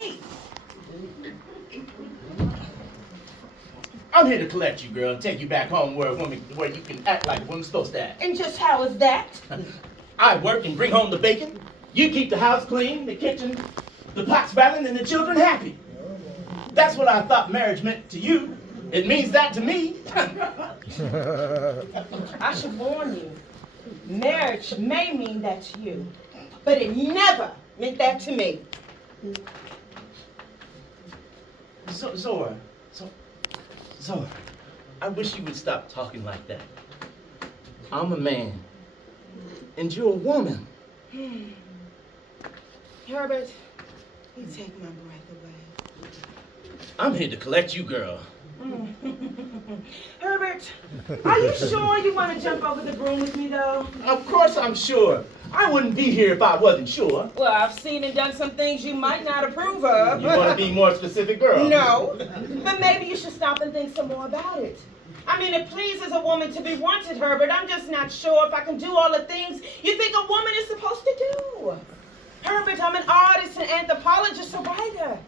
I'm here to collect you, girl, and take you back home where you can act like a woman's supposed to act. And just how is that? I work and bring home the bacon. You keep the house clean, the kitchen, the pots rattling, and the children happy. That's what I thought marriage meant to you. It means that to me. I should warn you, marriage may mean that to you, but it never meant that to me. Zora, I wish you would stop talking like that. I'm a man, and you're a woman. Herbert, you take my breath away. I'm here to collect you, girl. Herbert, are you sure you want to jump over the broom with me, though? Of course I'm sure. I wouldn't be here if I wasn't sure. Well, I've seen and done some things you might not approve of. You want to be more specific, girl? No, but maybe you should stop and think some more about it. I mean, it pleases a woman to be wanted, Herbert. I'm just not sure if I can do all the things you think a woman is supposed to do. Herbert, I'm an artist, an anthropologist, a writer.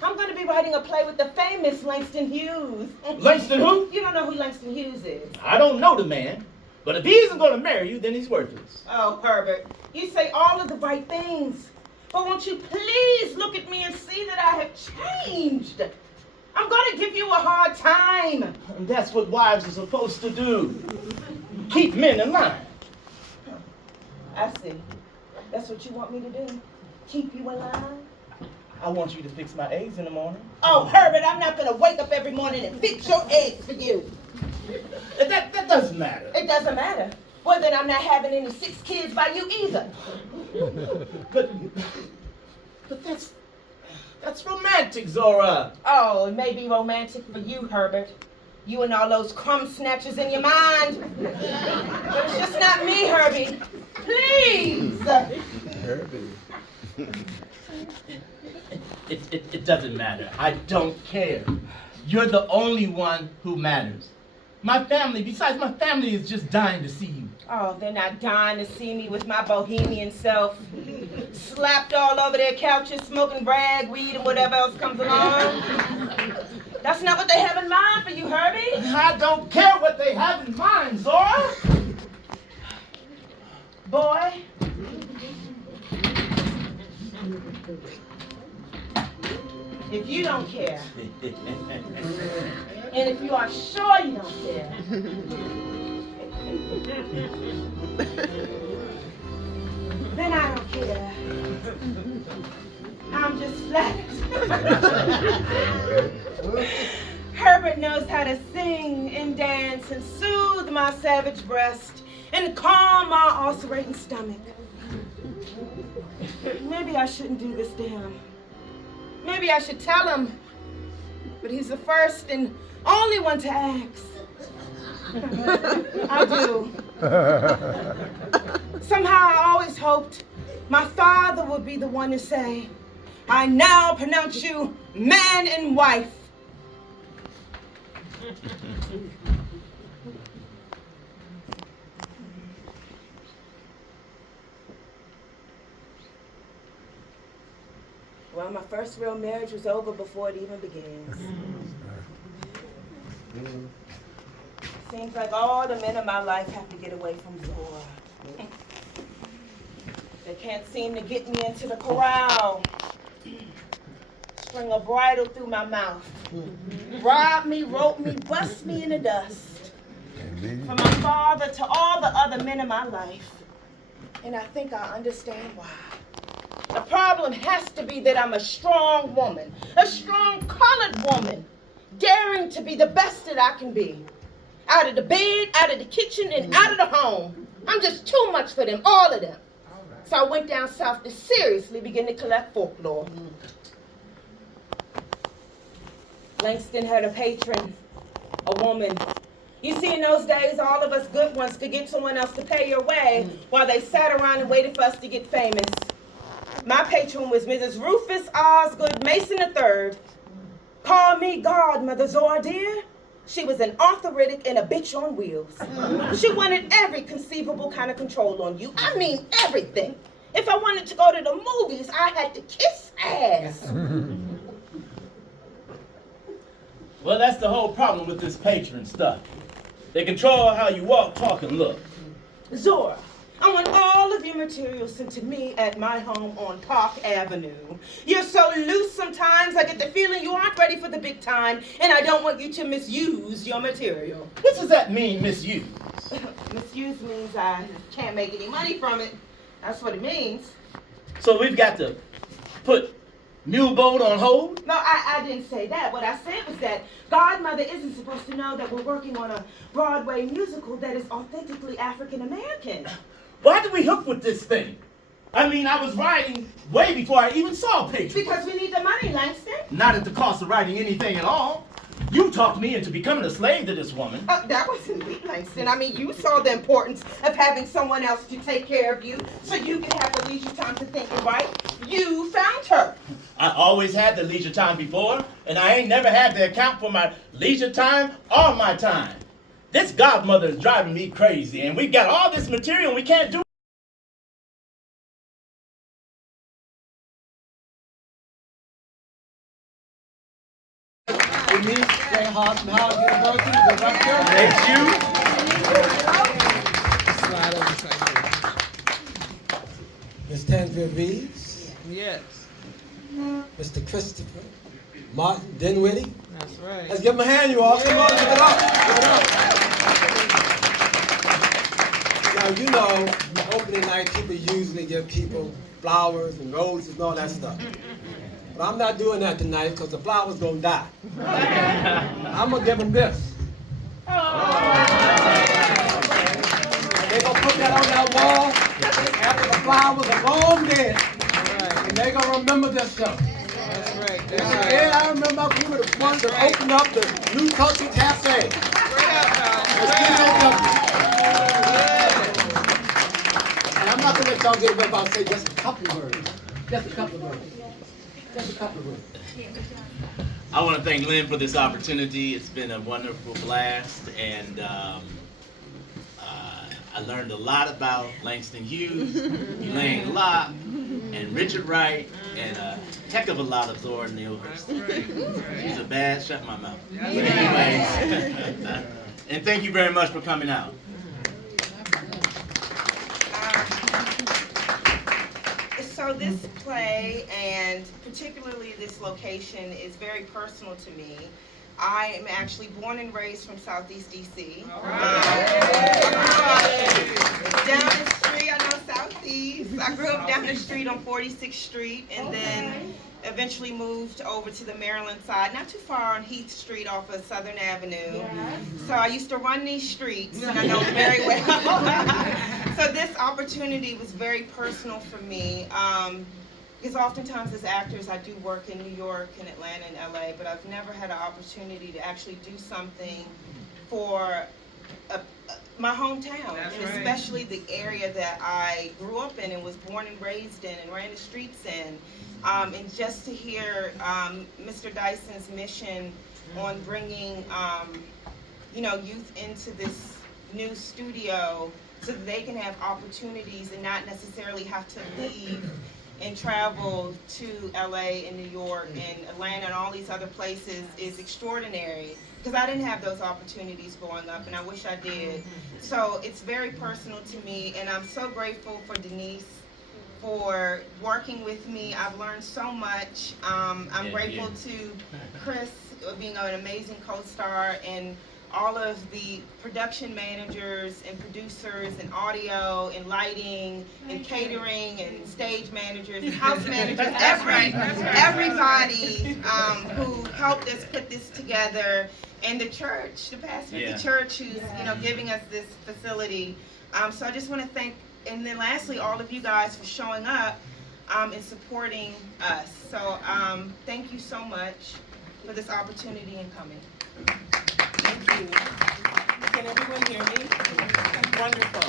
I'm going to be writing a play with the famous Langston Hughes. Langston who? You don't know who Langston Hughes is. I don't know the man, but if he isn't going to marry you, then he's worthless. Oh, Herbert, you say all of the right things. But won't you please look at me and see that I have changed? I'm going to give you a hard time. And that's what wives are supposed to do. Keep men in line. I see. That's what you want me to do? Keep you in line? I want you to fix my eggs in the morning. Oh, Herbert, I'm not going to wake up every morning and fix your eggs for you. That doesn't matter. It doesn't matter. Well, then I'm not having any 6 kids by you either. But that's romantic, Zora. Oh, it may be romantic for you, Herbert. You and all those crumb snatchers in your mind. But it's just not me, Herbie. Please. Herbie. It doesn't matter. I don't care. You're the only one who matters. My family is just dying to see you. Oh, they're not dying to see me with my bohemian self. Slapped all over their couches, smoking ragweed and whatever else comes along. That's not what they have in mind for you, Herbie. I don't care what they have in mind, Zora. Boy. If you don't care, and if you are sure you don't care, then I don't care. I'm just flattered. Herbert knows how to sing and dance and soothe my savage breast and calm my ulcerating stomach. Maybe I shouldn't do this to him. Maybe I should tell him, but he's the first and only one to ask. I do. Somehow I always hoped my father would be the one to say, I now pronounce you man and wife. Well, my first real marriage was over before it even begins. Seems like all the men in my life have to get away from Zora. They can't seem to get me into the corral. String a bridle through my mouth. Rob me, rope me, bust me in the dust. From my father to all the other men in my life. And I think I understand why. The problem has to be that I'm a strong woman, a strong colored woman, daring to be the best that I can be. Out of the bed, out of the kitchen, and out of the home. I'm just too much for them, all of them. So I went down south to seriously begin to collect folklore. Langston had a patron, a woman. You see, in those days, all of us good ones could get someone else to pay your way while they sat around and waited for us to get famous. My patron was Mrs. Rufus Osgood Mason III. Call me Godmother, Zora dear. She was an arthritic and a bitch on wheels. She wanted every conceivable kind of control on you. I mean everything. If I wanted to go to the movies, I had to kiss ass. Well, that's the whole problem with this patron stuff. They control how you walk, talk, and look. Zora, I want all of your material sent to me at my home on Park Avenue. You're so loose sometimes, I get the feeling you aren't ready for the big time, and I don't want you to misuse your material. What does that mean, misuse? Misuse means I can't make any money from it. That's what it means. So we've got to put Mule Boat on hold? No, I didn't say that. What I said was that Godmother isn't supposed to know that we're working on a Broadway musical that is authentically African American. Why did we hook with this thing? I mean, I was writing way before I even saw Patron. Because we need the money, Langston. Not at the cost of writing anything at all. You talked me into becoming a slave to this woman. That wasn't me, Langston. I mean, you saw the importance of having someone else to take care of you so you could have the leisure time to think and write. You found her. I always had the leisure time before, and I ain't never had to account for my leisure time or my time. This godmother is driving me crazy, and we got all this material and we can't do it. Denise J. Hart from Howard University. Go right there. Thank you. Ms. Tanvir Reeves. Yes, Mr. Christopher Martin Dinwiddie. that's right. Let's give him a hand, you all. Come on, give it up. Give it up. Now, you know, opening night, people usually give people flowers and roses and all that stuff. But I'm not doing that tonight because the flower's going to die. I'm going to give them this. And they're going to put that on that wall after the flowers are long dead. And they're going to remember this show. That's right. That's right. Yeah, I remember we were the ones that opened up the New Culture Cafe. Let's give it up. And I'm not going to let y'all get away about saying just a couple of words. Just a couple of words. Just a couple of words. I want to thank Lyn for this opportunity. It's been a wonderful blast, and I learned a lot about Langston Hughes, Elaine Locke, and Richard Wright, and a heck of a lot of Zora Neale Hurston. She's a bad, shut my mouth. But anyways, and thank you very much for coming out. So this play, and particularly this location, is very personal to me. I am actually born and raised from Southeast DC. Down the street, I know Southeast. I grew up down the street on 46th Street, and then eventually moved over to the Maryland side, not too far on Heath Street off of Southern Avenue. So I used to run these streets, and I know them very well. So this opportunity was very personal for me. Because oftentimes as actors, I do work in New York and Atlanta and LA, but I've never had an opportunity to actually do something for my hometown, and especially the area that I grew up in and was born and raised in and ran the streets in. And just to hear Mr. Dyson's mission on bringing youth into this new studio so that they can have opportunities and not necessarily have to leave and travel to LA and New York and Atlanta and all these other places is extraordinary, because I didn't have those opportunities growing up, and I wish I did. So it's very personal to me, and I'm so grateful for Denise for working with me. I've learned so much. I'm grateful to Chris being an amazing co-star, and all of the production managers and producers and audio and lighting and catering and stage managers and house managers, everybody who helped us put this together, and the church, the pastor of the church who's giving us this facility. So I just want to thank, and then lastly, all of you guys for showing up and supporting us. So thank you so much for this opportunity and coming. Thank you. Can everyone hear me? Wonderful.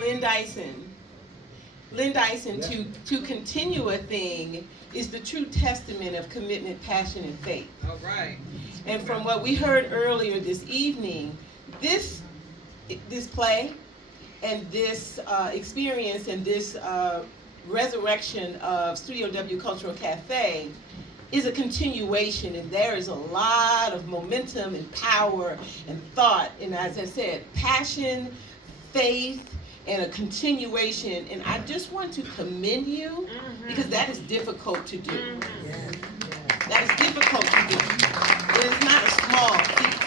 Lyn Dyson. Lyn Dyson, to continue a thing, is the true testament of commitment, passion, and faith. All right. And from what we heard earlier this evening, this play and this experience and this resurrection of Studio W Cultural Cafe is a continuation, and there is a lot of momentum and power and thought, and as I said, passion, faith, and a continuation. And I just want to commend you, because that is difficult to do. That is difficult to do. It is not a small feat.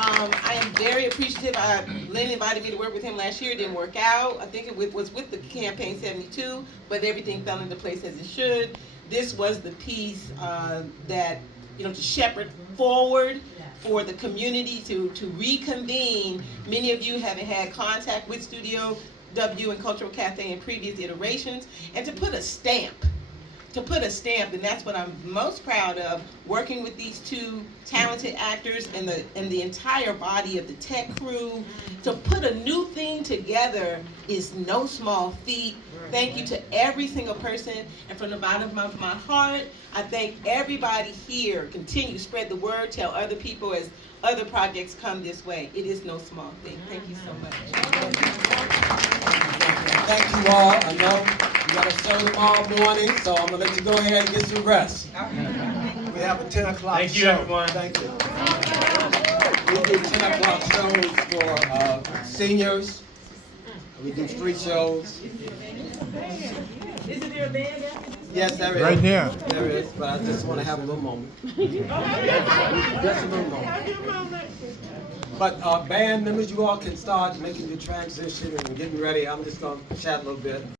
I am very appreciative. Lyn invited me to work with him last year. It didn't work out. I think it was with the Campaign 72, but everything fell into place as it should. This was the piece that, to shepherd forward for the community to reconvene. Many of you haven't had contact with Studio W and Cultural Cafe in previous iterations, and to put a stamp, and that's what I'm most proud of, working with these two talented actors and the entire body of the tech crew. To put a new thing together is no small feat. Thank you to every single person, and from the bottom of my heart, I thank everybody here. Continue to spread the word, tell other people as other projects come this way. It is no small thing. Thank you so much. Thank you all. I know you got a show tomorrow morning, so I'm going to let you go ahead and get some rest. We have a 10 o'clock Thank you, show. everyone. Thank you. We do 10 o'clock shows for seniors. We do street shows. Isn't there a band after this? Yes, there is. Right here. There is, but I just want to have a little moment. Just a little moment. But band members, you all can start making the transition and getting ready. I'm just going to chat a little bit.